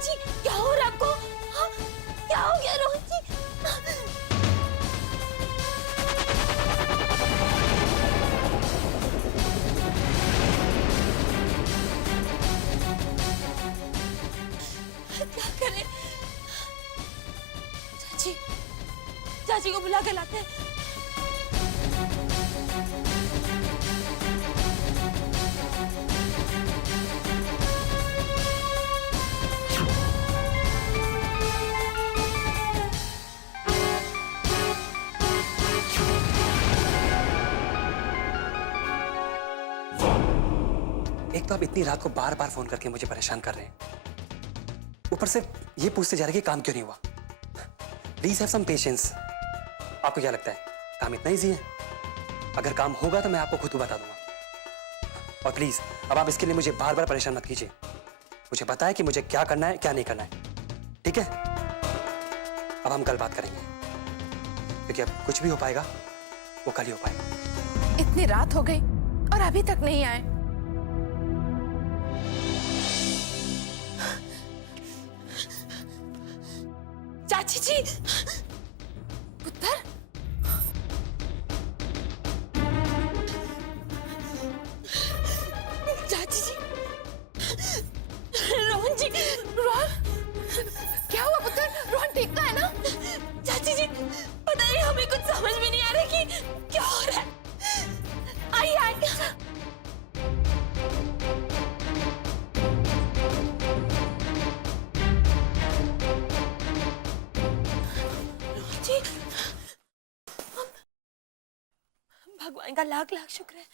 जी, क्या हो रहा है आपको? हाँ, क्या हो गया रोहन जी? क्या करें? चाची, चाची को बुला कर लाते हैं। एक तो आप इतनी रात को बार बार फोन करके मुझे परेशान कर रहे हैं, ऊपर से ये पूछते जा रहे कि काम क्यों नहीं हुआ। Please have some patience. आपको क्या लगता है काम इतना इजी है? अगर काम होगा तो मैं आपको खुद बता दूंगा। और प्लीज अब आप इसके लिए मुझे बार बार परेशान मत कीजिए। मुझे पता है कि मुझे क्या करना है क्या नहीं करना है, ठीक है? अब हम कल बात करेंगे, क्योंकि अब कुछ भी हो पाएगा वो कल ही हो पाएगा। इतनी रात हो गई और अभी तक नहीं आए। चाची जी, पुत्र, चाची जी, रोहन जी, रोहन, क्या हुआ पुत्र? रोहन ठीक तो है ना? चाची जी, पता नहीं हमें कुछ समझ में नहीं आ रहा कि क्या हो रहा है। आइए आइए। रोहन जी, भगवान का लाख लाख शुक्र है,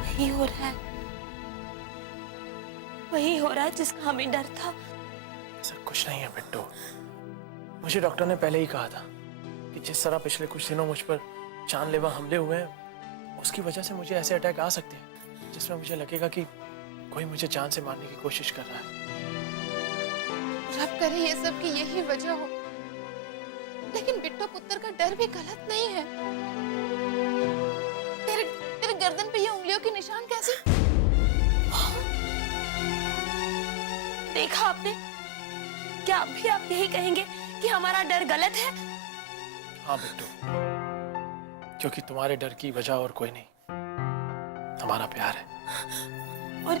वही हो रहा है, वही हो रहा है जिसका हमें डर था। ऐसा कुछ नहीं है बिट्टू। मुझे डॉक्टर ने पहले ही कहा था कि जिस तरह पिछले कुछ दिनों मुझ पर जानलेवा हमले हुए हैं, उसकी वजह से मुझे ऐसे अटैक आ सकते हैं जिसमें मुझे लगेगा कि कोई मुझे जान से मारने की कोशिश कर रहा है। रब करे ये सब की यही वजह हो, लेकिन बिट्टू पुत्र का डर भी गलत नहीं है। तेरे तेरे गर्दन पे ये उंगलियों के निशान कैसे? देखा आपने? क्या अभी आप यही कहेंगे कि हमारा डर गलत है? हाँ बिट्टू, क्योंकि तुम्हारे डर की वजह और कोई नहीं, हमारा प्यार है। और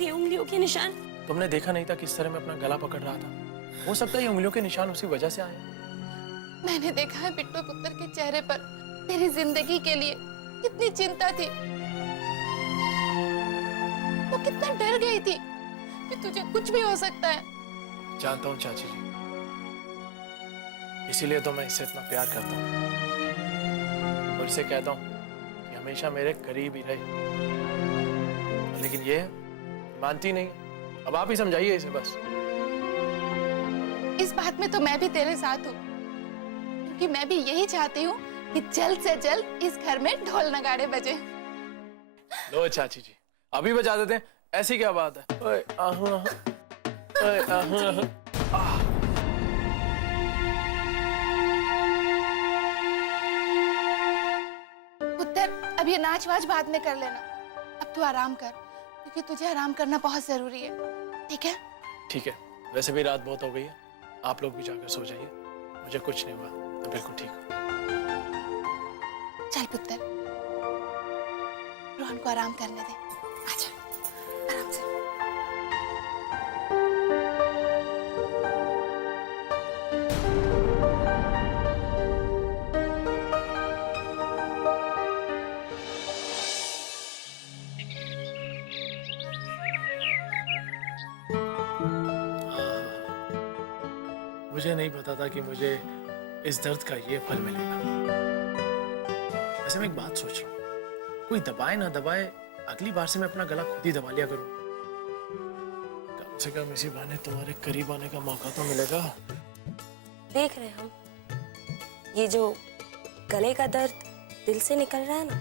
ये उंगलियों के निशान? तुमने देखा नहीं था किस तरह मैं अपना गला पकड़ रहा था? हो सकता है ये उंगलियों के निशान उसी वजह से आए। मैंने देखा है बिट्टू पुत्र के चेहरे पर तेरी जिंदगी के लिए कितनी चिंता थी। वो कितना डर गई थी कि तुझे कुछ भी हो सकता है। जानता हूँ चाची जी, इसीलिए तो मैं इससे इतना प्यार करता हूँ और इसे कहता हूँ कि हमेशा मेरे करीब ही रहे। लेकिन ये मानती नहीं। अब आप ही समझाइए इसे बस। इस बात में तो मैं भी तेरे साथ हूँ, क्योंकि मैं भी यही चाहती हूँ कि जल्द से जल्द इस घर में ढोल नगाड़े बजे। लो चाची जी, अभी बजा देते हैं। ऐसी क्या बात है? ओए आहू आहू, ओए आहू आहू, आह। पुत्र, अब ये नाच वाच बाद में कर लेना। अब तू आराम कर, क्योंकि तुझे आराम करना बहुत जरूरी है, ठीक है? ठीक है, वैसे भी रात बहुत हो गई है, आप लोग भी जाकर सो जाइए। मुझे कुछ नहीं हुआ, मैं बिल्कुल ठीक हूँ। चल पुत्र, रोहन को आराम करने दे। आजा, आराम से। मुझे नहीं पता था कि मुझे इस दर्द का ये फल मिलेगा। वैसे मैं एक बात सोच रहा हूँ, कोई दबाए ना दबाए, अगली बार से मैं अपना गला खुद ही दबा लिया करूँ। कम से कम इसी बहाने तुम्हारे करीब आने का मौका तो मिलेगा। देख रहे हम, ये जो गले का दर्द दिल से निकल रहा है ना,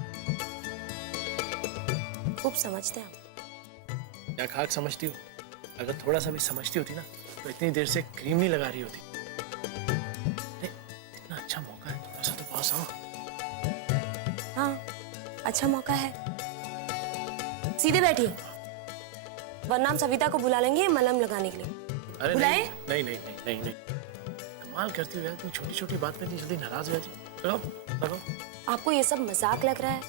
खूब समझते हैं हम। क्या खाक समझती हो? अगर थोड़ा सा भी समझती होती ना, तो इतनी देर से क्रीम नहीं लगा रही होती। इतना अच्छा मौका है, थोड़ा सा तो पास आओ। हाँ, अच्छा मौका है। सीधे बैठिए। वरना हम सविता को बुला लेंगे मलहम लगाने के लिए। अरे बुलाएं? नहीं नहीं नहीं नहीं नहीं कमाल करती हुई तुम छोटी छोटी बात में इतनी जल्दी नाराज हो जाती। लगाओ लगाओ। आपको ये सब मजाक लग रहा है,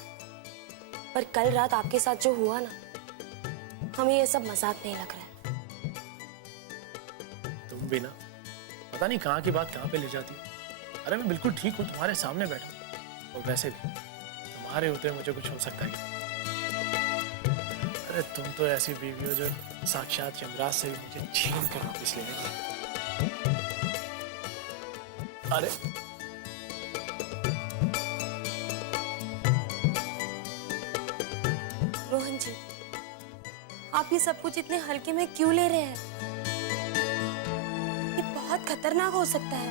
पर कल रात आपके साथ जो हुआ ना, हमें ये सब मजाक नहीं लग रहा है। तुम भी ना पता नहीं कहाँ की बात कहाँ पे ले जाती हो। अरे मैं बिल्कुल ठीक हूँ, तुम्हारे सामने बैठा हूँ। और वैसे भी तुम्हारे होते मुझे कुछ हो सकता है। अरे तुम तो ऐसी बीवी हो जो साक्षात यमराज से भी मुझे छीन कर वापस ले लेगी। अरे रोहन जी, आप ये सब कुछ इतने हल्के में क्यों ले रहे हैं? ये बहुत खतरनाक हो सकता है,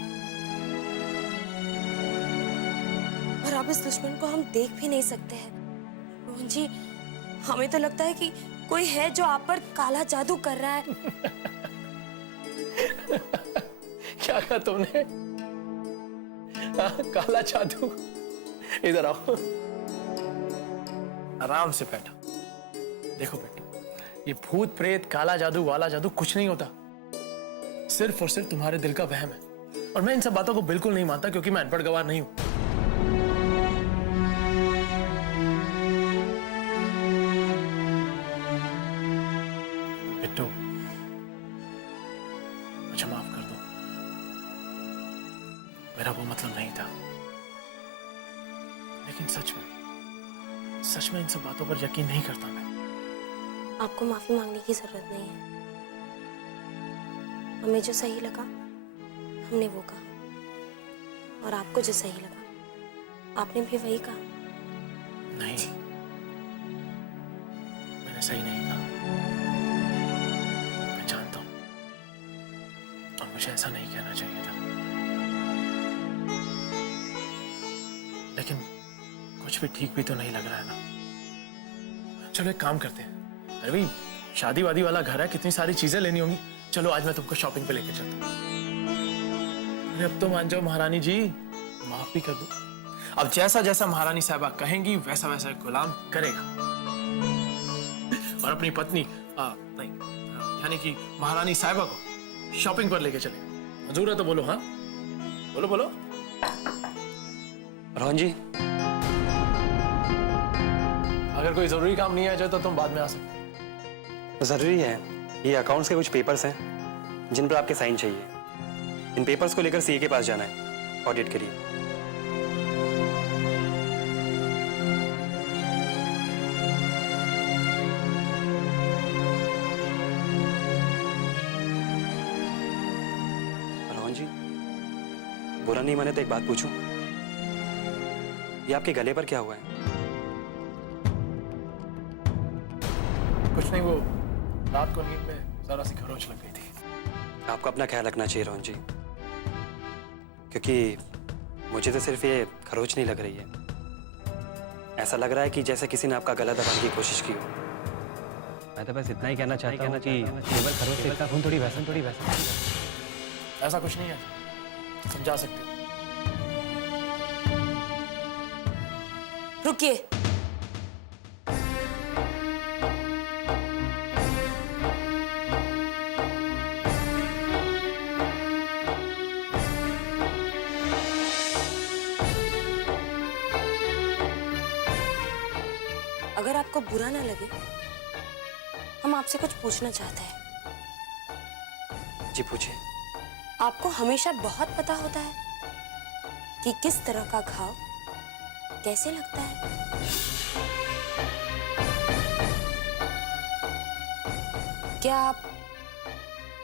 और अब इस दुश्मन को हम देख भी नहीं सकते हैं। रोहन जी, हमें तो लगता है कि कोई है जो आप पर काला जादू कर रहा है। क्या कहा तुमने? काला जादू? इधर आओ, आराम से बैठो। देखो बेटा, ये भूत प्रेत काला जादू वाला जादू कुछ नहीं होता, सिर्फ और सिर्फ तुम्हारे दिल का वहम है। और मैं इन सब बातों को बिल्कुल नहीं मानता, क्योंकि मैं अनपढ़ गवार नहीं हूं। बिट्टू, मुझे माफ कर दो, मेरा वो मतलब नहीं था। लेकिन सच में इन सब बातों पर यकीन नहीं करता मैं। आपको माफी मांगने की जरूरत नहीं है। हमें जो सही लगा हमने वो कहा, और आपको जो सही लगा आपने भी वही कहा। नहीं, मैंने सही नहीं कहा। मैं जानता हूं, और मुझे ऐसा नहीं कहना चाहिए था। लेकिन कुछ भी ठीक भी तो नहीं लग रहा है ना। चलो एक काम करते हैं। अरे भाई, शादी वादी वाला घर है, कितनी सारी चीजें लेनी होंगी। चलो आज मैं तुमको शॉपिंग पे लेके चलता हूँ। अरे अब तो मान जाओ महारानी जी, माफ भी कर दो। अब जैसा जैसा महारानी साहबा कहेंगी वैसा वैसा गुलाम करेगा। और अपनी पत्नी नहीं, यानी कि महारानी साहबा को शॉपिंग पर लेके चलेगा। मंजूर है तो बोलो हाँ? बोलो बोलो। रोहन जी, अगर कोई जरूरी काम नहीं आ जाए तो तुम बाद में आ सकते हो। जरूरी है, ये अकाउंट्स के कुछ पेपर्स हैं जिन पर आपके साइन चाहिए। इन पेपर्स को लेकर सीए के पास जाना है ऑडिट के लिए। रोहन जी, बुरा नहीं माने तो एक बात पूछूं? ये आपके गले पर क्या हुआ है? कुछ नहीं, वो रात को नींद में जरा सी खरोच लग गई थी। आपको अपना ख्याल रखना चाहिए रोहन जी, क्योंकि मुझे तो सिर्फ ये खरोच नहीं लग रही है, ऐसा लग रहा है कि जैसे किसी ने आपका गला दबाने की कोशिश की हो। मैं तो बस इतना ही कहना चाहता हूँ कि केवल खरोच से इतना खून थोड़ी वैसा। ऐसा कुछ नहीं है, समझा सकते हो। रुकिए, अगर आपको बुरा ना लगे, हम आपसे कुछ पूछना चाहते हैं। जी पूछिए। आपको हमेशा बहुत पता होता है कि किस तरह का घाव कैसे लगता है? क्या आप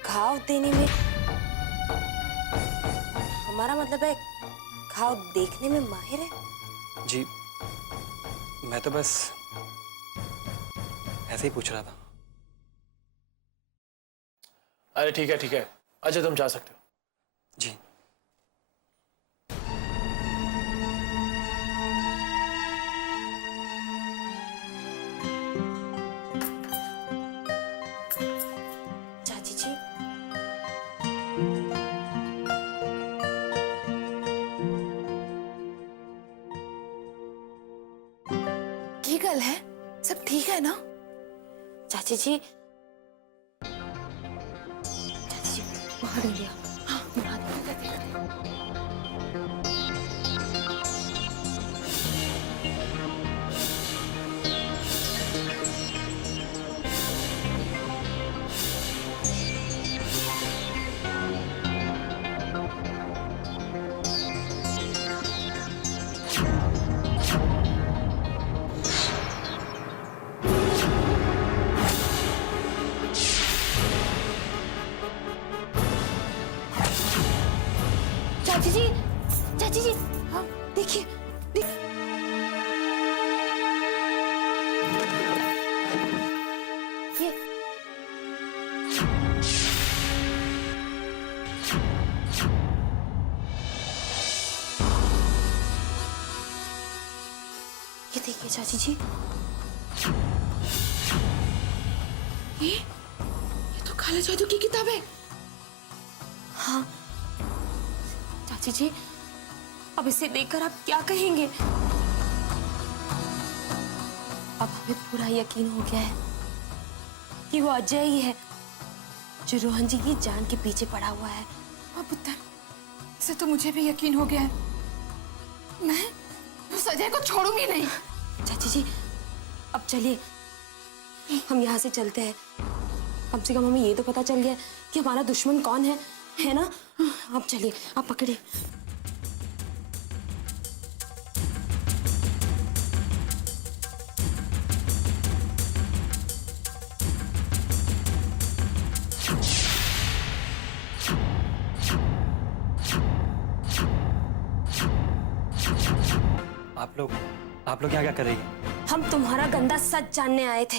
घाव देने में, हमारा मतलब है घाव देखने में माहिर है? जी, मैं तो बस ऐसे ही पूछ रहा था। अरे ठीक है अजय, तुम जा सकते हो। जी। चाची जी, की गल है? सब ठीक है ना? चाची जी, धोखा दे दिया। हाँ, मुराद चाची जी, चाची जी, हाँ देखिए, ये देखिए चाची जी, ये तो काला जादू की किताब है। हाँ चाची जी, अब इसे देखकर आप क्या कहेंगे? अब हमें पूरा यकीन हो गया है कि वो अजय ही है जो रोहन जी की जान के पीछे पड़ा हुआ है। हाँ पुत्र, इसे तो मुझे भी यकीन हो गया है। मैं उस अजय को छोड़ूंगी नहीं। चाची जी, अब चलिए हम यहाँ से चलते हैं। कम से कम हमें ये तो पता चल गया कि हमारा दुश्मन कौन है ना? अब चलिए, आप पकड़िए। आप लोग यहाँ क्या कर रही हैं? हम तुम्हारा गंदा सच जानने आए थे।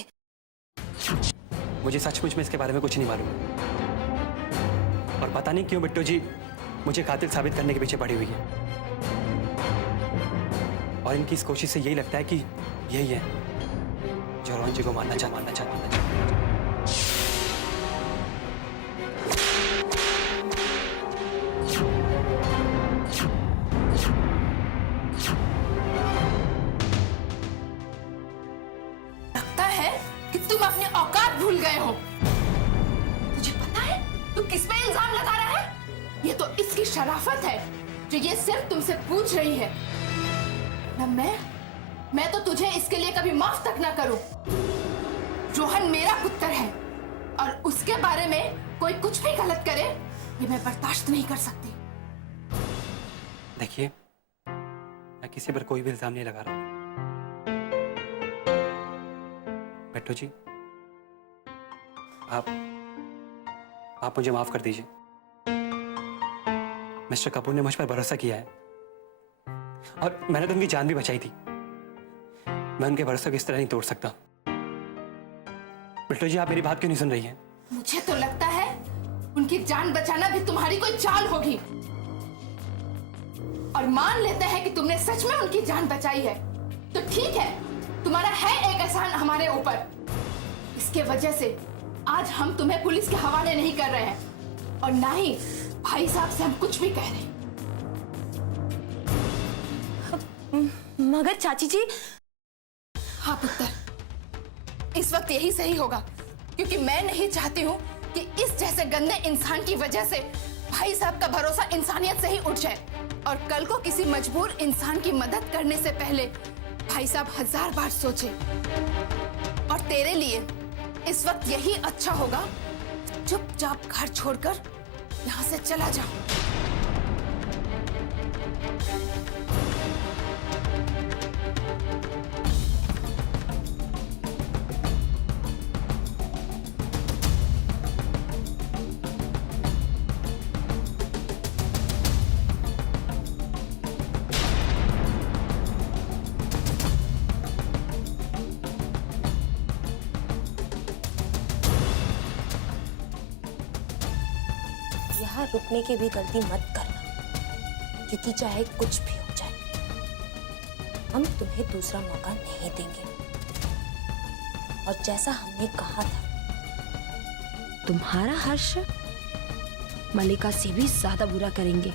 मुझे सचमुच में इसके बारे में कुछ नहीं मालूम, और पता नहीं क्यों बिट्टू जी मुझे कातिल साबित करने के पीछे पड़ी हुई है, और इनकी इस कोशिश से यही लगता है कि यही है जो रोहन जी को मारना चाहता। लगता है कि तुम अपनी औकात भूल गए हो। तुझे पता है तू किस पे इल्जाम लगा रहा है? ये तो इसकी शराफत है जो ये सिर्फ तुमसे पूछ रही है। न मैं तो तुझे इसके लिए कभी माफ तक ना करूं। रोहन मेरा पुत्र है, और उसके बारे में कोई कुछ भी गलत करे ये मैं बर्दाश्त नहीं कर सकती। देखिए, मैं किसी पर कोई भी इल्जाम नहीं लगा रहा। बिट्टू जी, आप मुझे माफ कर दीजिए। मिस्टर कपूर ने मुझ पर भरोसा किया है, और मैंने तो उनकी जान भी बचाई थी। मैं उनके भरोसे को इस तरह नहीं तोड़ सकता। बिट्टू जी, आप मेरी बात क्यों नहीं सुन रही हैं? मुझे तो लगता है उनकी जान बचाना भी तुम्हारी कोई चाल होगी, और मान लेते हैं कि तुमने सच में उनकी जान बचाई है तो ठीक है, तुम्हारा है एक एहसान हमारे ऊपर। इसके वजह से आज हम तुम्हें पुलिस के हवाले नहीं कर रहे हैं, और ना ही भाई साहब से हम कुछ भी कह रहे हैं। मगर चाची जी। हाँ पुत्र, इस वक्त यही सही होगा, क्योंकि मैं नहीं चाहती हूँ कि इस जैसे गंदे इंसान की वजह से भाई साहब का भरोसा इंसानियत से ही उठ जाए, और कल को किसी मजबूर इंसान की मदद करने से पहले भाई साहब 1000 बार सोचे। और तेरे लिए इस वक्त यही अच्छा होगा, चुपचाप घर छोड़कर यहाँ से चला जाओ। यहाँ रुकने की भी गलती मत करना, क्योंकि चाहे कुछ भी हो जाए हम तुम्हें दूसरा मौका नहीं देंगे। और जैसा हमने कहा था, तुम्हारा हर्ष मलिका से भी ज्यादा बुरा करेंगे,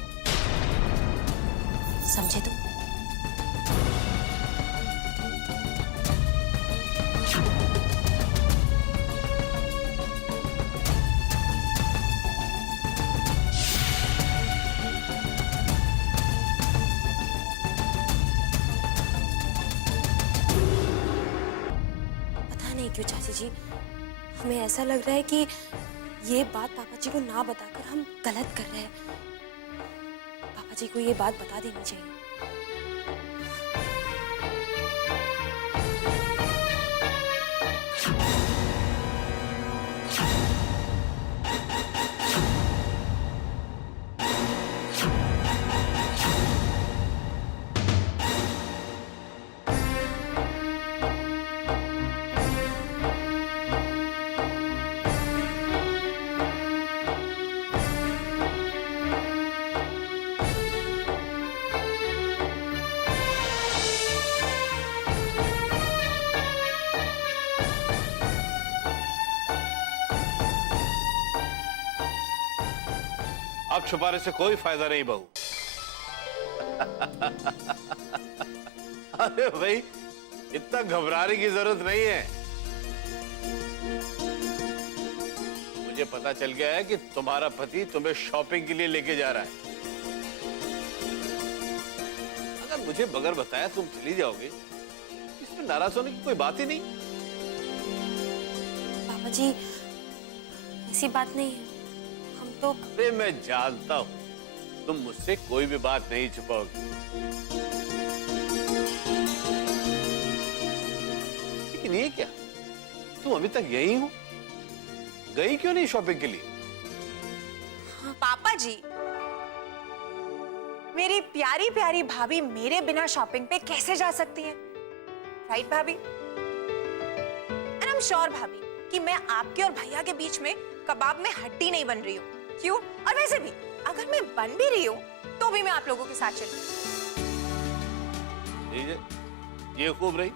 समझे तुम? क्यों चाची जी, हमें ऐसा लग रहा है कि ये बात पापा जी को ना बताकर हम गलत कर रहे हैं। पापा जी को ये बात बता देनी चाहिए। अब छुपाने से कोई फायदा नहीं बहू। अरे भाई, इतना घबराने की जरूरत नहीं है। मुझे पता चल गया है कि तुम्हारा पति तुम्हें शॉपिंग के लिए लेके जा रहा है। अगर मुझे बगैर बताया तुम चली जाओगे, इसमें नाराज होने की कोई बात ही नहीं। पापा जी ऐसी बात नहीं है, हम तो। अरे मैं जानता हूं तुम मुझसे कोई भी बात नहीं छुपाओगी, लेकिन ये क्या, तुम अभी तक यही हो, गई क्यों नहीं शॉपिंग के लिए? पापा जी, मेरी प्यारी प्यारी भाभी मेरे बिना शॉपिंग पे कैसे जा सकती है? राइट भाभी? एंड आई एम श्योर भाभी कि मैं आपके और भैया के बीच में कबाब में हड्डी नहीं बन रही हूँ। क्यों? और वैसे भी अगर मैं बन भी रही हूँ तो भी मैं आप लोगों के साथ चलूंगी। ये खूब रही,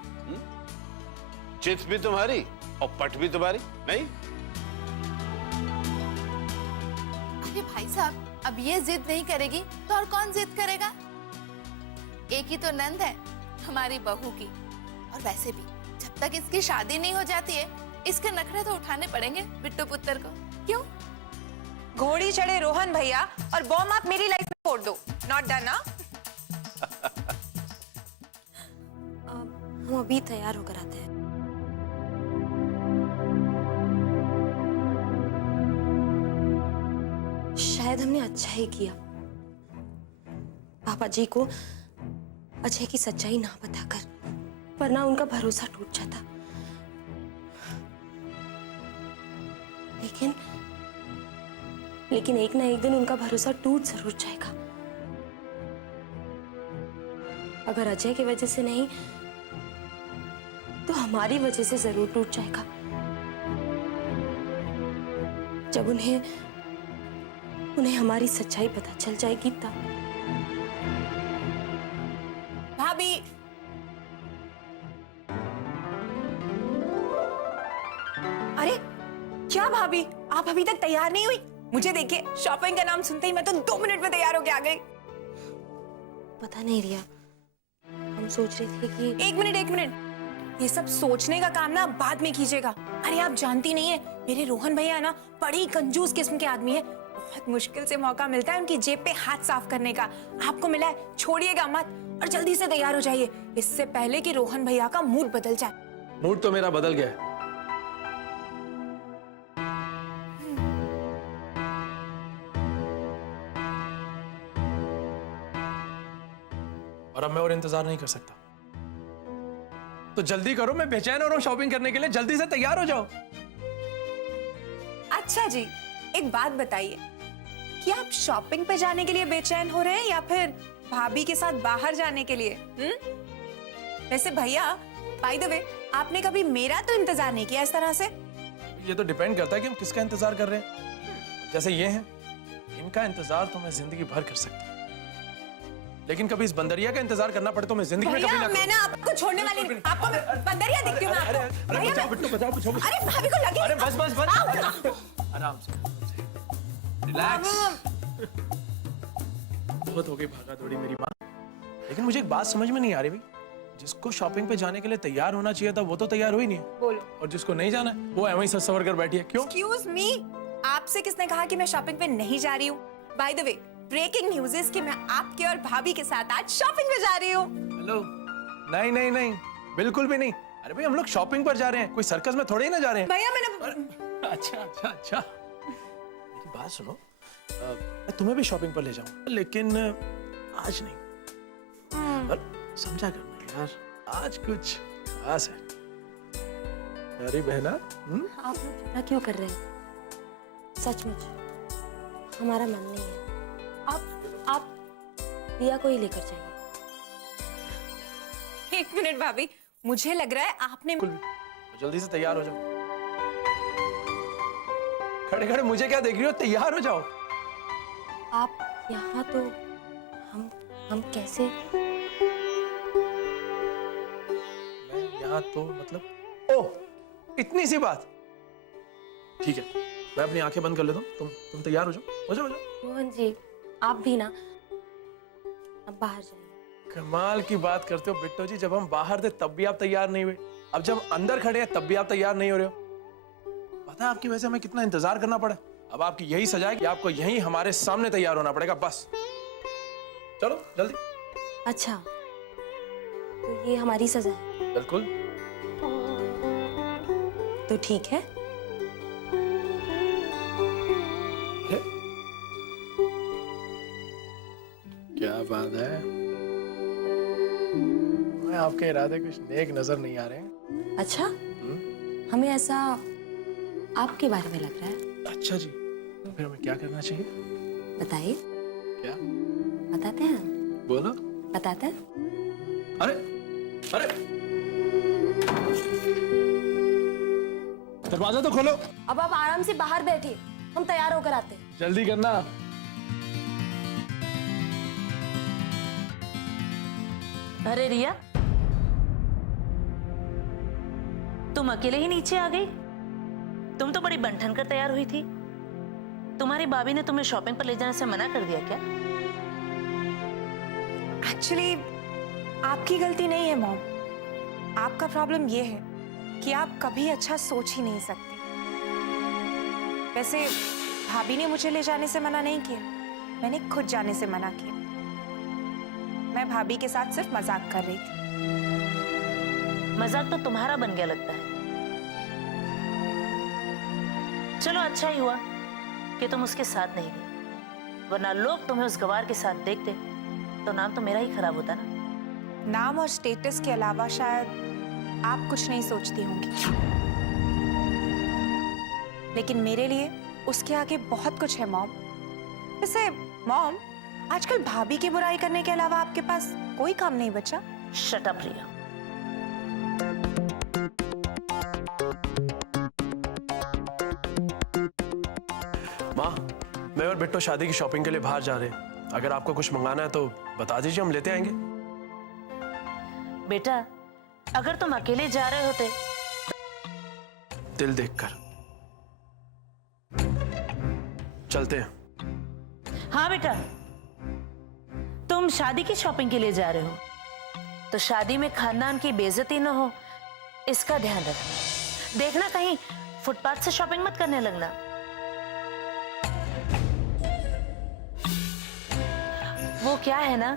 चित भी तुम्हारी और पट भी तुम्हारी नहीं। अरे भाई साहब, अब ये जिद नहीं करेगी तो और कौन जिद करेगा? एक ही तो नंद है हमारी बहू की, और वैसे भी जब तक इसकी शादी नहीं हो जाती है, इसके नखरे तो उठाने पड़ेंगे बिट्टू पुत्र को। क्यों? घोड़ी चढ़े रोहन भैया और बॉम्ब आप मेरी लाइफ में फोड़ दो। नॉट डन ना? हम अभी तैयार होकर आते हैं। शायद हमने अच्छा ही किया, पापा जी को अजय की सच्चाई ना बताकर, वरना उनका भरोसा टूट जाता। लेकिन एक ना एक दिन उनका भरोसा टूट जरूर जाएगा। अगर अजय की वजह से नहीं तो हमारी वजह से जरूर टूट जाएगा। जब उन्हें हमारी सच्चाई पता चल जाएगी तब। भाभी, अरे क्या भाभी, आप अभी तक तैयार नहीं हुई? मुझे देखिए, शॉपिंग का नाम सुनते ही मैं तो 2 मिनट में तैयार होके आ गई। पता नहीं रिया, हम सोच रहे थे कि। एक मिनट, ये सब सोचने का काम ना बाद में कीजिएगा। अरे आप जानती नहीं है, मेरे रोहन भैया ना बड़ी कंजूस किस्म के आदमी है। बहुत मुश्किल से मौका मिलता है उनकी जेब पे हाथ साफ करने का। आपको मिला है, छोड़िएगा मत और जल्दी से तैयार हो जाइए, इससे पहले कि रोहन भैया का मूड बदल जाए। मूड तो मेरा बदल गया है। और अब मैं और इंतजार नहीं कर सकता, तो जल्दी करो, मैं बेचैन हो रहा हूं शॉपिंग करने के लिए। जल्दी से तैयार हो जाओ। अच्छा जी, एक बात बताइए कि आप शॉपिंग पे जाने के लिए बेचैन हो रहे हैं या फिर भाभी के साथ बाहर जाने के लिए? वैसे भैया, बाय द वे, आपने कभी मेरा तो इंतजार नहीं किया इस तरह से। ये तो डिपेंड करता है कि हम किसका इंतजार कर रहे हैं। जैसे ये हैं, इनका इंतजार तो मैं जिंदगी भर कर सकता हूं, लेकिन कभी इस बंदरिया का इंतजार करना पड़े तो मैं जिंदगी में कभी ना। मैं ना आपको छोड़ने वाली नहीं। आपको मैं बंदरिया दिखती हूँ। अरे बचाओ। अरे भाभी को लगी। अरे बस आराम से रिलैक्स। बहुत हो गई भागा दौड़ी मेरी माँ। लेकिन मुझे एक बात समझ में नहीं आ रही भाई, जिसको शॉपिंग पे जाने के लिए तैयार होना चाहिए था वो तो तैयार हो ही नहीं है। बोलो। और जिसको नहीं जाना है वो ऐसे ही सच सवर कर बैठी है। क्यों? एक्सक्यूज मी, आपसे किसने कहा कि मैं शॉपिंग पे नहीं जा रही हूँ? By the way, breaking news is कि मैं आपके और भाभी के साथ आज शॉपिंग पे जा रही हूँ। हेलो, नहीं, बिल्कुल भी नहीं। अरे भाई हम लोग शॉपिंग पर जा रहे हैं, कोई सर्कस में थोड़े ही ना जा रहे हैं। भैया मैंने अच्छा अच्छा अच्छा, मेरी बात सुनो, मैं तुम्हें भी शॉपिंग पर ले जाऊंगा, लेकिन आज नहीं। पर समझा करना यार, आज कुछ खास है। अरे बहना, आप लोग झगड़ा क्यों कर रहे हैं? सचमुच हमारा मन नहीं है। आप रिया को ही लेकर जाइए। एक मिनट भाभी, मुझे लग रहा है आपने बिल्कुल भी, तो जल्दी से तैयार हो जाओ। खड़े खड़े मुझे क्या देख रही हो, तैयार हो जाओ। आप यहाँ तो हम कैसे? मैं यहाँ तो मतलब, ओह इतनी सी बात। ठीक है, मैं अपनी आंखें बंद कर लेता हूँ, तुम तैयार हो जाओ, हो जाओ हो जाओ। रोहन जी, आप भी ना अब बाहर जाइए। कमाल की बात करते हो बिट्टो जी, जब हम बाहर थे तब भी आप तैयार नहीं हुए, अब जब अंदर खड़े हैं तब भी आप तैयार नहीं हो रहे हो। पता है आपकी वजह से हमें कितना इंतजार करना पड़ा। अब आपकी यही सजा है कि आपको यहीं हमारे सामने तैयार होना पड़ेगा, बस। चलो जल्दी। अच्छा, तो ये हमारी सजा है? बिल्कुल। तो ठीक है। क्या बात है, मैं आपके इरादे कुछ नेक नजर नहीं आ रहे हैं। अच्छा, हमें ऐसा आपके बारे में लग रहा है। अच्छा जी, तो फिर हमें क्या करना चाहिए? बताइए। क्या? बताते हैं हम। बोलो। बताते हैं। अरे अरे, दरवाजा तो खोलो। अब आप आराम से बाहर बैठिए, हम तैयार होकर आते हैं। जल्दी करना। अरे रिया, तुम अकेले ही नीचे आ गई? तुम तो बड़ी बनठन कर तैयार हुई थी। तुम्हारी भाभी ने तुम्हें शॉपिंग पर ले जाने से मना कर दिया क्या? एक्चुअली आपकी गलती नहीं है मॉम। आपका प्रॉब्लम ये है कि आप कभी अच्छा सोच ही नहीं सकते। वैसे भाभी ने मुझे ले जाने से मना नहीं किया, मैंने खुद जाने से मना किया। मैं भाभी के साथ सिर्फ मजाक कर रही थी। मजाक तो तुम्हारा बन गया लगता है। चलो अच्छा ही हुआ कि तुम उसके साथ नहीं गई, वरना लोग तुम्हें उस गवार के साथ देखते तो नाम तो मेरा ही खराब होता ना। नाम और स्टेटस के अलावा शायद आप कुछ नहीं सोचती होंगी, लेकिन मेरे लिए उसके आगे बहुत कुछ है मॉम। वैसे मॉम, आजकल भाभी की बुराई करने के अलावा आपके पास कोई काम नहीं बचा? शट अप रिया। माँ, मैं और बिट्टो शादी की शॉपिंग के लिए बाहर जा रहे हैं। अगर आपको कुछ मंगाना है तो बता दीजिए, हम लेते आएंगे। बेटा, अगर तुम अकेले जा रहे होते। दिल देखकर चलते हैं। हाँ बेटा, तुम शादी की शॉपिंग के लिए जा रहे हो तो शादी में खानदान की बेइज्जती न हो, इसका ध्यान रखना। देखना कहीं फुटपाथ से शॉपिंग मत करने लगना। वो क्या है ना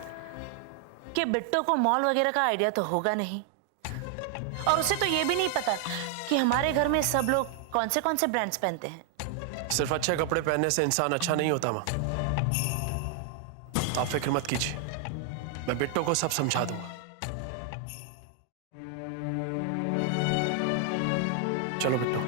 कि बिट्टो को मॉल वगैरह का आइडिया तो होगा नहीं, और उसे तो ये भी नहीं पता कि हमारे घर में सब लोग कौन से ब्रांड्स पहनते हैं। सिर्फ अच्छे कपड़े पहनने से इंसान अच्छा नहीं होता माँ। आप फिक्र मत कीजिए, मैं बिट्टो को सब समझा दूंगा। चलो बिट्टो।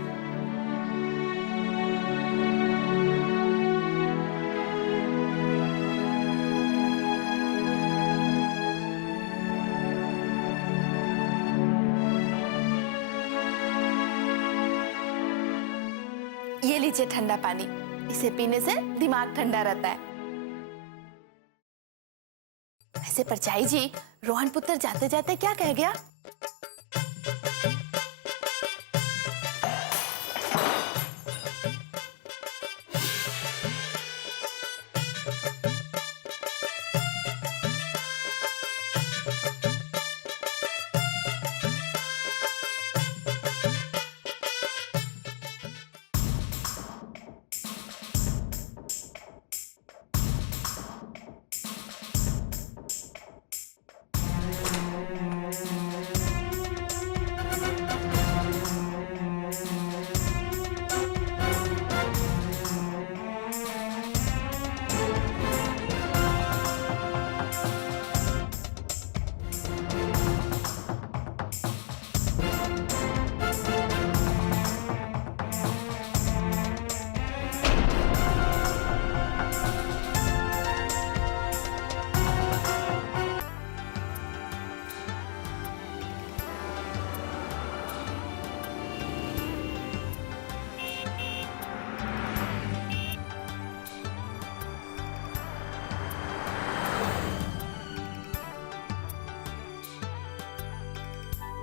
ये लीजिए ठंडा पानी, इसे पीने से दिमाग ठंडा रहता है। वैसे परछाई जी, रोहन पुत्र जाते जाते क्या कह गया?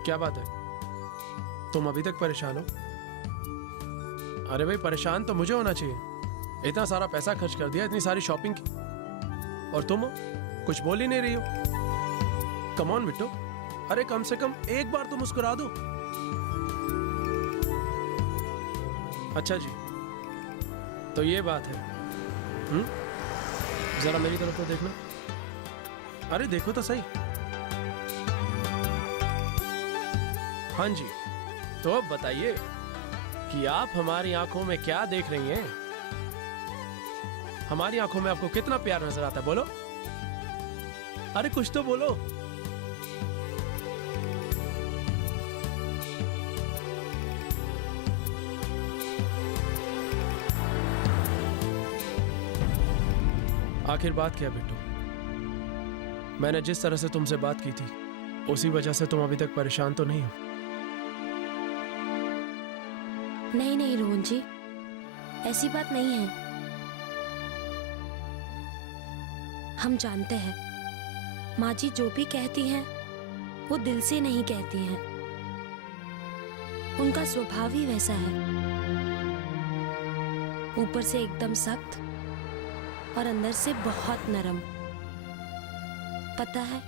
क्या बात है, तुम अभी तक परेशान हो? अरे भाई परेशान तो मुझे होना चाहिए, इतना सारा पैसा खर्च कर दिया, इतनी सारी शॉपिंग की, और तुम कुछ बोल ही नहीं रही हो। कम ऑन बिट्टू, अरे कम से कम एक बार तो मुस्कुरा दो। अच्छा जी, तो ये बात है। जरा मेरी तरफ तो देखना। अरे देखो तो सही। हाँ जी, तो अब बताइए कि आप हमारी आंखों में क्या देख रही हैं? हमारी आंखों में आपको कितना प्यार नजर आता है, बोलो। अरे कुछ तो बोलो। आखिर बात क्या बिट्टू? मैंने जिस तरह से तुमसे बात की थी उसी वजह से तुम अभी तक परेशान तो नहीं हो? नहीं नहीं रोहन जी, ऐसी बात नहीं है। हम जानते हैं माँ जी जो भी कहती हैं वो दिल से नहीं कहती हैं, उनका स्वभाव ही वैसा है, ऊपर से एकदम सख्त और अंदर से बहुत नरम। पता है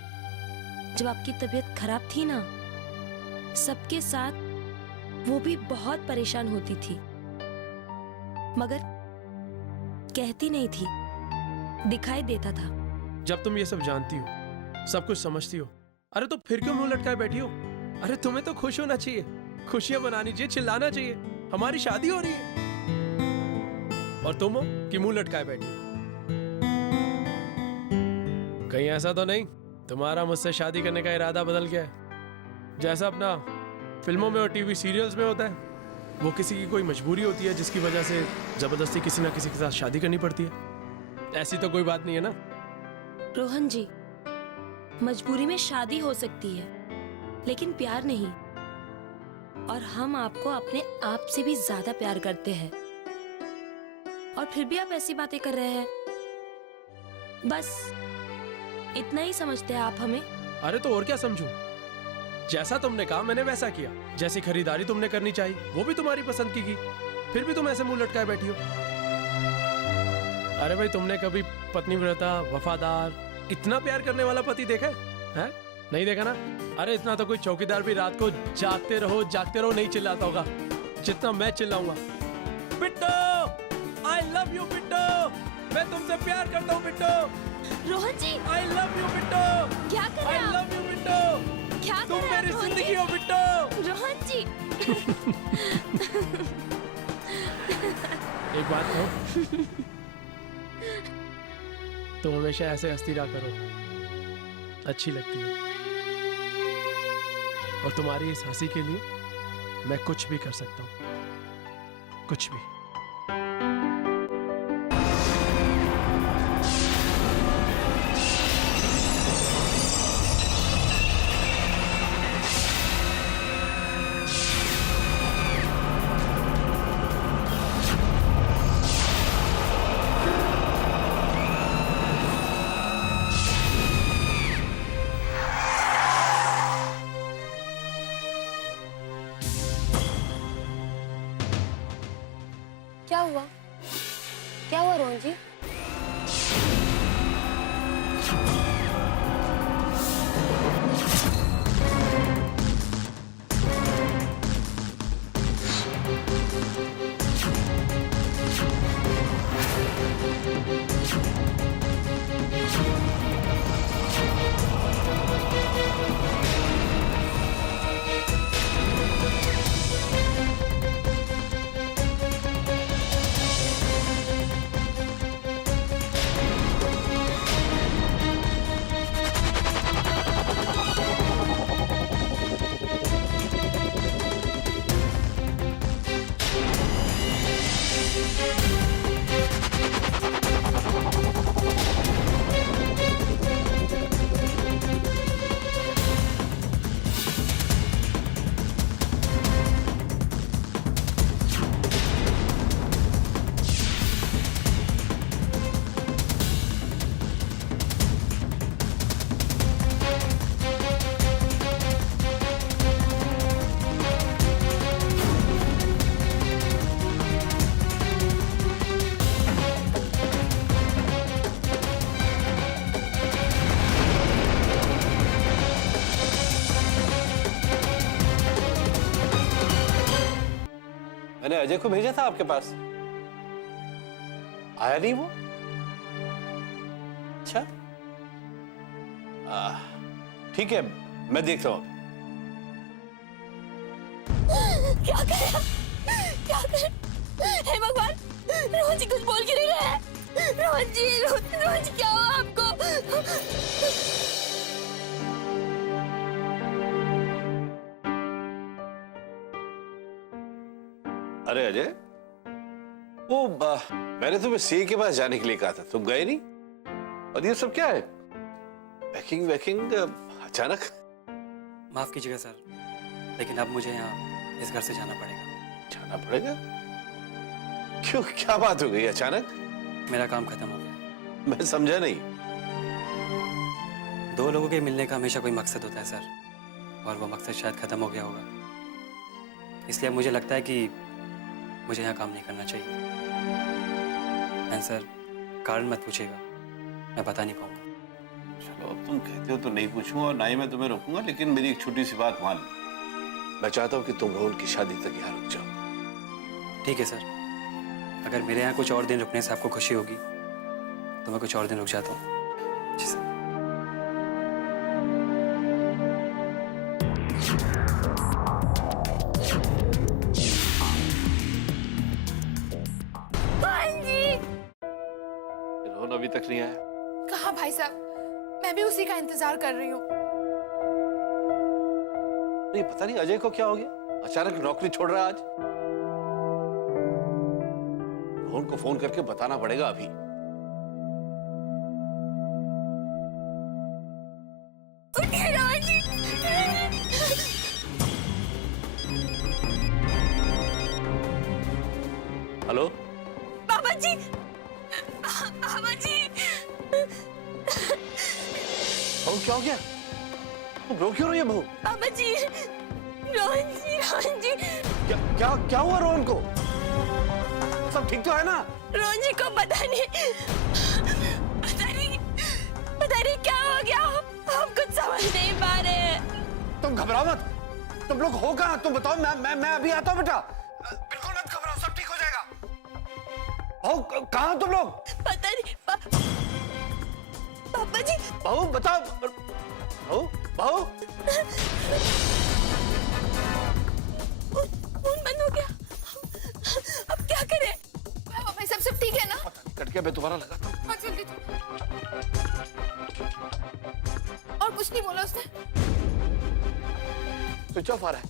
जब आपकी तबीयत खराब थी ना, सबके साथ वो भी बहुत परेशान होती थी, मगर कहती नहीं थी, दिखाई देता था। जब तुम ये सब जानती हो, सब कुछ समझती हो, अरे तो फिर क्यों मुंह लटकाए बैठी हो? अरे तुम्हें तो खुश होना चाहिए, खुशियां मनानी चाहिए, चिल्लाना चाहिए, हमारी शादी हो रही है। और तुम हो कि मुंह लटकाए बैठी हो? कहीं ऐसा तो नहीं तुम्हारा मुझसे शादी करने का इरादा बदल गया है, जैसा अपना फिल्मों में और टीवी सीरियल्स में होता है? वो किसी की कोई मजबूरी होती है जिसकी वजह से जबरदस्ती किसी ना किसी के साथ शादी करनी पड़ती है। ऐसी तो कोई बात नहीं है ना? रोहन जी, मजबूरी में शादी हो सकती है लेकिन प्यार नहीं, और हम आपको अपने आप से भी ज्यादा प्यार करते हैं, और फिर भी आप ऐसी बातें कर रहे हैं। बस इतना ही समझते हैं आप हमें? अरे तो और क्या समझूं? जैसा तुमने कहा मैंने वैसा किया, जैसी खरीदारी तुमने करनी चाहिए वो भी तुम्हारी पसंद की, फिर भी तुम ऐसे मुंह लटकाए बैठी हो। अरे भाई तुमने कभी पत्नीव्रता, वफादार, इतना प्यार करने वाला पति देखा है? नहीं देखा ना? अरे इतना तो कोई चौकीदार भी रात को जागते रहो नहीं चिल्लाता होगा जितना मैं चिल्लाऊंगा। Bittu, I love you Bittu, मैं तुमसे प्यार करता हूँ Bittu. Rohan ji, I love you Bittu, क्या कर रहे आई हैं आप? लव यू बिट्टू, क्या कर तुम रहे हैं मेरी रोहन जिंदगी जी? हो बिट्टू। रोहन जी एक बात कहूं, तुम हमेशा ऐसे हंसती रहा करो, अच्छी लगती है, और तुम्हारी इस हंसी के लिए मैं कुछ भी कर सकता हूं, कुछ भी। क्या हुआ? क्या हुआ रोहन जी? मैंने अजय को भेजा था आपके पास, आया नहीं वो? अच्छा, ठीक है, मैं देखता हूं। क्या करें? क्या करें? हे भगवान, रोहन जी कुछ बोल के नहीं रहे हैं। रोहन जी, रोहन जी क्या हुआ आपको? अरे अजय, वो मैंने तुम्हें सीए के पास जाने के लिए कहा था, तुम गए नहीं? और ये सब क्या है? पैकिंग वैकिंग अचानक? माफ कीजिएगा सर, लेकिन अब मुझे यहाँ इस घर से जाना पड़ेगा। जाना पड़ेगा? क्यों, क्या बात हो गई अचानक? मेरा काम खत्म हो गया। मैं समझा नहीं। दो लोगों के मिलने का हमेशा कोई मकसद होता है सर, और वो मकसद शायद खत्म हो गया होगा। इसलिए मुझे लगता है कि मुझे यहाँ काम नहीं करना चाहिए। एंड सर, कारण मत पूछिएगा, मैं बता नहीं पाऊंगा। चलो, अब तुम कहते हो तो नहीं पूछूंगा और ना ही मैं तुम्हें रोकूंगा, लेकिन मेरी एक छोटी सी बात मान लो। मैं चाहता हूँ कि तुम रोहन की शादी तक यहाँ रुक जाओ। ठीक है सर, अगर मेरे यहाँ कुछ और दिन रुकने से आपको खुशी होगी तो मैं कुछ और दिन रुक जाता हूँ। जी सर। रोहन अभी तक नहीं आया? कहाँ भाई साहब, मैं भी उसी का इंतजार कर रही हूँ। नहीं, पता नहीं अजय को क्या हो गया, अचानक नौकरी छोड़ रहा है आज। रोहन को फोन करके बताना पड़ेगा अभी। उठिए रोहन जी। हेलो बाबा जी, बाबा जी। बहू, क्या हो गया? तुम रो क्यों रही है बहू? बाबा जी, रोहन जी, रोहन जी। क्या क्या क्या हुआ रोहन को? सब ठीक तो है ना? रोहन जी को पता नहीं क्या हो गया। हम कुछ समझ नहीं पा रहे हैं। तुम घबराओ मत। तुम लोग हो कहाँ? तुम बताओ, मैं अभी आता हूँ बेटा। बिल्कुल मत घबराओ, सब ठीक हो जाएगा। बहू, कहाँ तुम लोग? पता नहीं पापा जी। बहू बताओ। बहू, बहू। फोन बंद हो गया। अब क्या करें? भाई साहब, सब ठीक है ना? कट गया, मैं दोबारा लगाता हूँ। हाँ, जल्दी तो। और कुछ नहीं बोला उसने? स्विच ऑफ आ रहा है।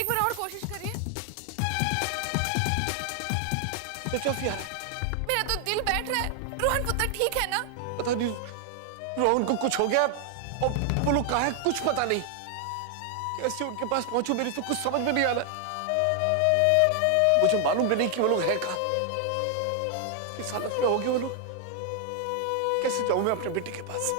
एक बार और कोशिश करिए। स्विच ऑफ ही आ रहा है। मेरा तो दिल बैठ रहा है। रोहन पुत्र ठीक है ना? पता नहीं रोहन को कुछ हो गया और वो लोग कहाँ है कुछ पता नहीं। कैसे उनके पास पहुंचूं, मेरी तो कुछ समझ में नहीं आ रहा। मुझे मालूम भी नहीं कि वो लोग हैं कहाँ, किस हालत में होंगे वो लोग। कैसे जाऊं मैं अपने बेटे के पास?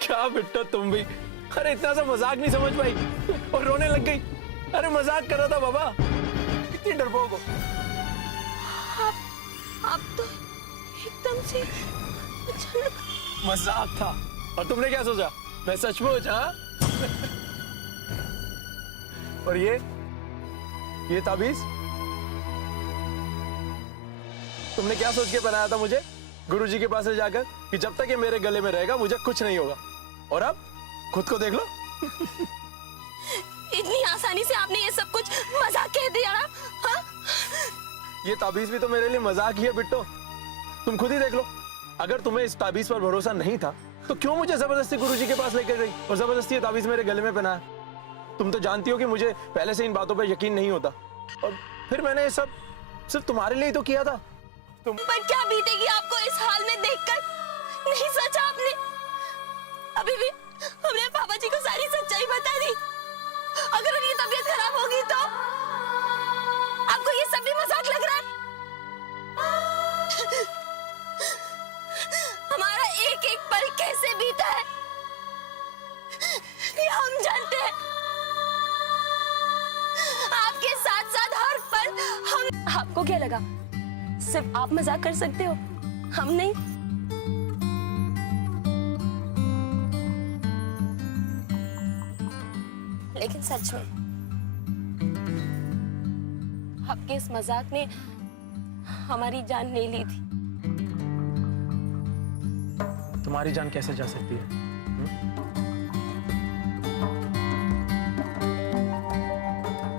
क्या बेटा तुम भी, अरे इतना सा मजाक नहीं समझ पाई और रोने लग गई। अरे मजाक कर रहा था बाबा, कितनी डरपोक हो। आप तो एकदम से अचानक। मजाक था और तुमने क्या सोचा मैं सचमुच? हाँ। और ये ताबीज तुमने क्या सोच के पहनाया था मुझे गुरुजी के पास से जाकर कि जब तक ये मेरे गले में रहेगा मुझे कुछ नहीं होगा? और अब खुद को देख लो। इतनी आसानी से आपने ये सब कुछ मजाक कह दिया ना? हाँ? ये ताबीज भी तो मेरे लिए मजाक ही है बिट्टो। तुम खुद ही देख लो, अगर तुम्हें इस ताबीज पर भरोसा नहीं था तो क्यों मुझे जबरदस्ती गुरुजी के पास लेकर गई और जबरदस्ती ये ताबीज मेरे गले में पहनाया? तुम तो जानती हो कि मुझे पहले से इन बातों पर यकीन नहीं होता, और फिर मैंने ये सब सिर्फ तुम्हारे लिए ही तो किया था। तुम पर क्या बीतेगी आपको इस हाल में देखकर? नहीं सोचा आपने? अभी भी हमने पापा जी को सारी सच्चाई बता दी। अगर उनकी तबीयत खराब होगी तो आपको ये सब भी मजाक लग रहा है? हमारा एक एक पल आपको क्या लगा सिर्फ आप मजाक कर सकते हो, हम नहीं? लेकिन सच में आपके इस मजाक ने हमारी जान ले ली थी। तुम्हारी जान कैसे जा सकती है?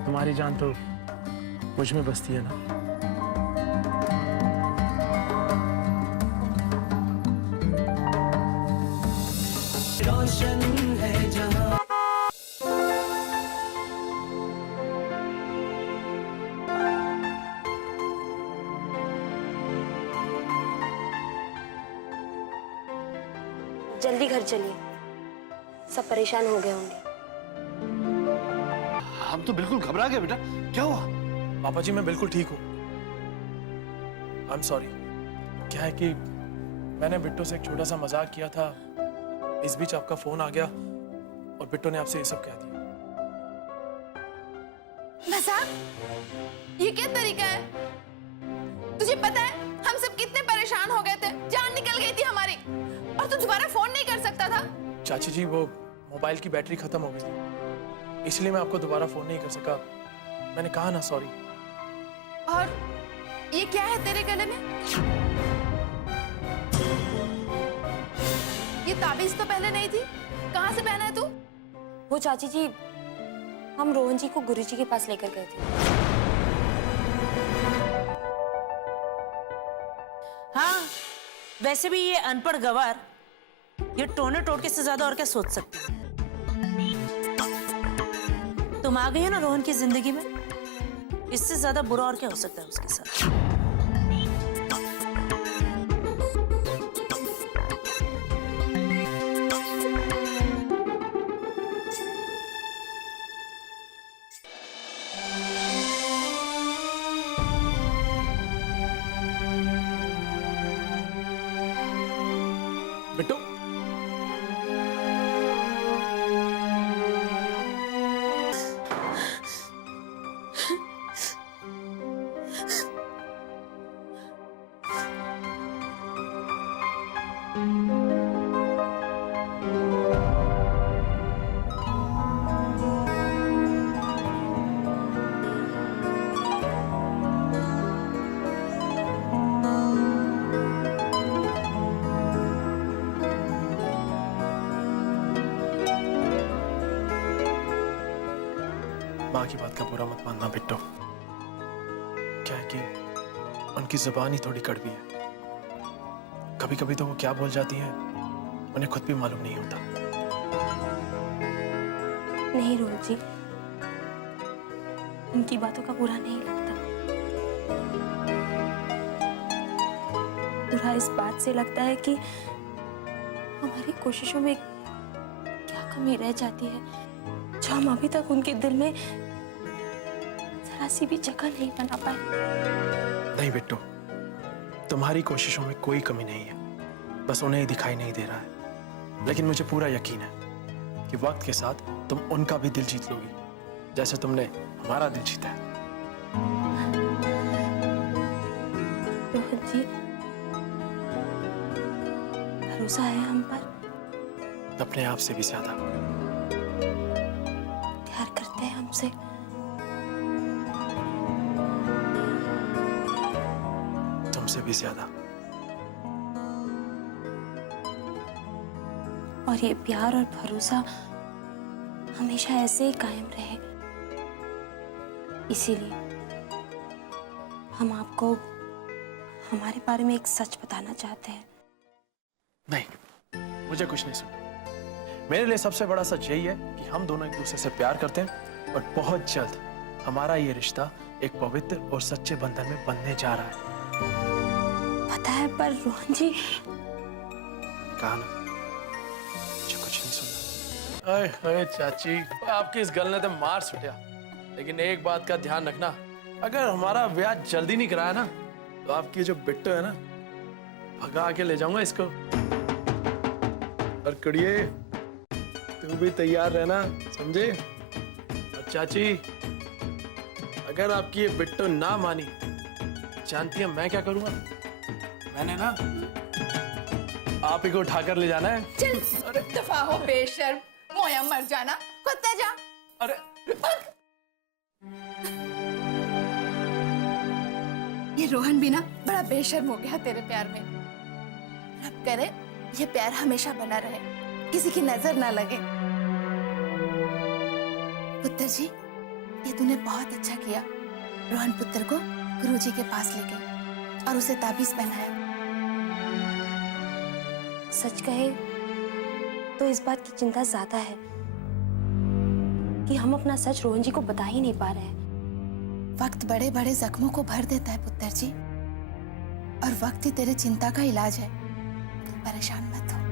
तुम्हारी जान तो मुझ में बसती है ना। रोशन है जहां। जल्दी घर चलिए, सब परेशान हो गए होंगे। हम तो बिल्कुल घबरा गए बेटा, क्या हुआ? पापा जी मैं बिल्कुल ठीक हूँ। I am sorry. क्या है कि मैंने बिट्टू से एक छोटा सा मजाक किया था, इस बीच आपका फोन आ गया और बिट्टू ने आपसे ये सब कह दिया। मजाक? ये क्या तरीका है? तुझे पता है हम सब कितने परेशान हो गए थे, जान निकल गई थी हमारी, और तू दोबारा फोन नहीं कर सकता था? चाची जी वो मोबाइल की बैटरी खत्म हो गई थी, इसलिए मैं आपको दोबारा फोन नहीं कर सका। मैंने कहा ना सॉरी। और ये क्या है तेरे गले में? ये ताबीज तो पहले नहीं थी, कहाँ से पहना है तू? वो चाची जी हम रोहन जी को गुरुजी के पास लेकर गए थे। हाँ, वैसे भी ये अनपढ़ गवार ये टोने टोटके से ज्यादा और क्या सोच सकती है। तुम आ गई हो ना रोहन की जिंदगी में, इससे ज्यादा बुरा और क्या हो सकता है उसके साथ। बिट्टू माँ की बात का बुरा मत मानना बिट्टू। क्या है कि उनकी जुबान ही थोड़ी कड़वी है, कभी कभी तो वो क्या बोल जाती है उन्हें खुद भी मालूम नहीं होता। नहीं रोहन जी, उनकी बातों का बुरा नहीं लगता। बुरा इस बात से लगता है कि हमारी कोशिशों में क्या कमी रह जाती है जो हम अभी तक उनके दिल में जरा सी भी जगह नहीं बना पाए। नहीं बिट्टू, तुम्हारी कोशिशों में कोई कमी नहीं है, बस उन्हें ही दिखाई नहीं दे रहा है। लेकिन मुझे पूरा यकीन है कि वक्त के साथ तुम उनका भी दिल जीत लोगी, जैसे तुमने हमारा दिल जीता है। रोहन जी, भरोसा है हम पर? अपने आप से भी ज्यादा। प्यार करते हैं हमसे? तुमसे भी ज्यादा। और ये प्यार और भरोसा हमेशा ऐसे ही कायम रहे, इसीलिए हम आपको हमारे बारे में एक सच बताना चाहते हैं। नहीं, मुझे कुछ नहीं सुनना। मेरे लिए सबसे बड़ा सच यही है कि हम दोनों एक दूसरे से प्यार करते हैं और बहुत जल्द हमारा ये रिश्ता एक पवित्र और सच्चे बंधन में बनने जा रहा है। पता है पर रोहन जी, कहा ना, मुझे कुछ नहीं सुनना। अरे अरे चाची, आपकी इस गल ने तो मार सुटिया। लेकिन एक बात का ध्यान रखना, अगर हमारा ब्याह जल्दी नहीं कराया ना तो आपकी जो बिट्टू है ना, भगा के ले जाऊंगा इसको। और कुड़िए, तू भी तैयार रहना, समझे? और चाची, अगर आपकी ये बिट्टू ना मानी जानती है मैं क्या करूंगा? मैंने ना आप ही को उठाकर ले जाना है। चल दफा हो बेशर्म, मोया मर जाना, कुत्ते जा। अरे ये रोहन भी ना बड़ा बेशर्म हो गया तेरे प्यार में। रब करे ये प्यार हमेशा बना रहे, किसी की नजर ना लगे। पुत्र जी, ये तूने बहुत अच्छा किया। रोहन पुत्र को गुरुजी के पास ले गए और उसे ताबीज पहनाया। सच कहे तो इस बात की चिंता ज्यादा है कि हम अपना सच रोहन जी को बता ही नहीं पा रहे हैं। वक्त बड़े बड़े जख्मों को भर देता है पुत्र जी, और वक्त ही तेरे चिंता का इलाज है। तुम परेशान मत हो।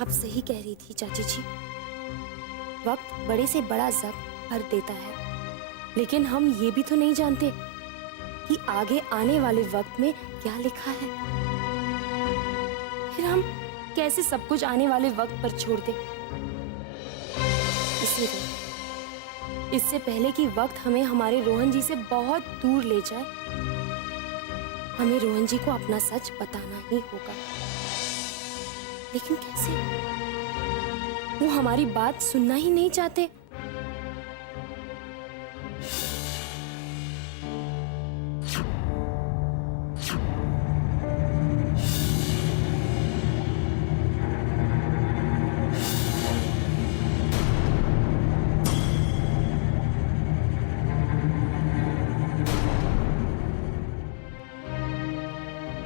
आप सही कह रही थी चाची जी, वक्त बड़े से बड़ा जख्म भर देता है, लेकिन हम ये भी तो नहीं जानते कि आगे आने वाले वक्त में क्या लिखा है। फिर हम कैसे सब कुछ आने वाले वक्त पर छोड़ दें? इसीलिए इससे पहले कि वक्त हमें हमारे रोहन जी से बहुत दूर ले जाए, हमें रोहन जी को अपना सच बताना ही होगा। लेकिन कैसे? वो हमारी बात सुनना ही नहीं चाहते।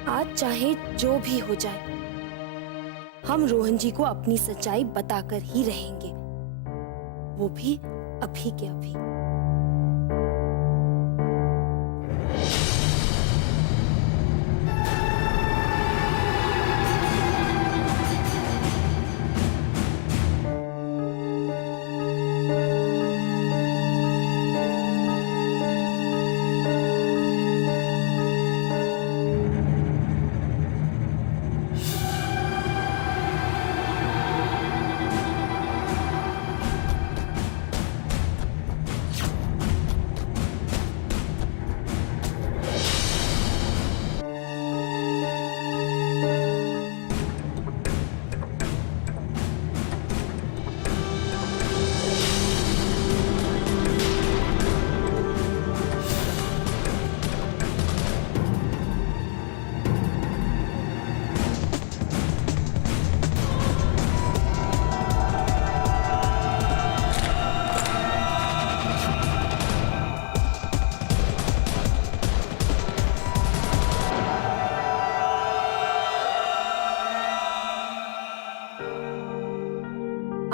आज चाहे जो भी हो जाए, हम रोहन जी को अपनी सच्चाई बताकर ही रहेंगे, वो भी अभी के अभी।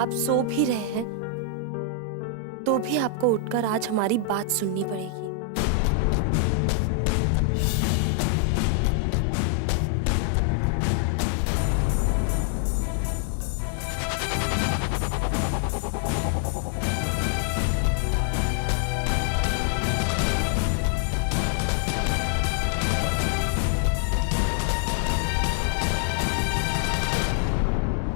आप सो भी रहे हैं तो भी आपको उठकर आज हमारी बात सुननी पड़ेगी।